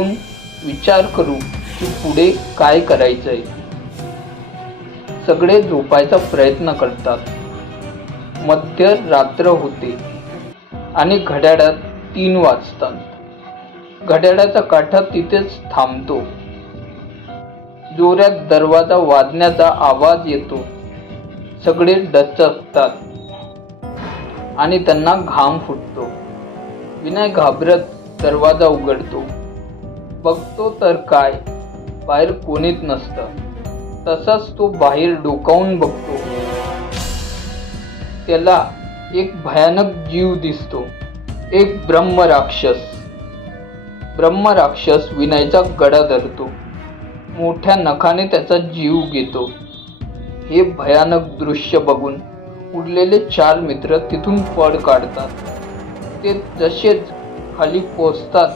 उठून विचार करू की पुढे काय करायचंय. सगळे झोपायचा प्रयत्न करतात. मध्यरात्र होते आणि घड्याळात 3 वाजतात. घड्याळाचा काटा तिथेच थांबतो. जोरात दरवाजा वाजण्याचा आवाज येतो. सगळे दचकतात आणि त्यांना घाम फुटतो. विनय घाबरत दरवाजा उघडतो. बघतो तर काय, बाहेर कोणीच नसतं. तसाच तो बाहेर डोकावून बघतो. त्याला एक भयानक जीव दिसतो. एक ब्रह्मराक्षस. ब्रह्मराक्षस विनयचा गळा धरतो. मोठ्या नखाने त्याचा जीव घेतो. हे भयानक दृश्य बघून उरलेले 4 मित्र तिथून पळ काढतात. ते जसेच खाली पोचतात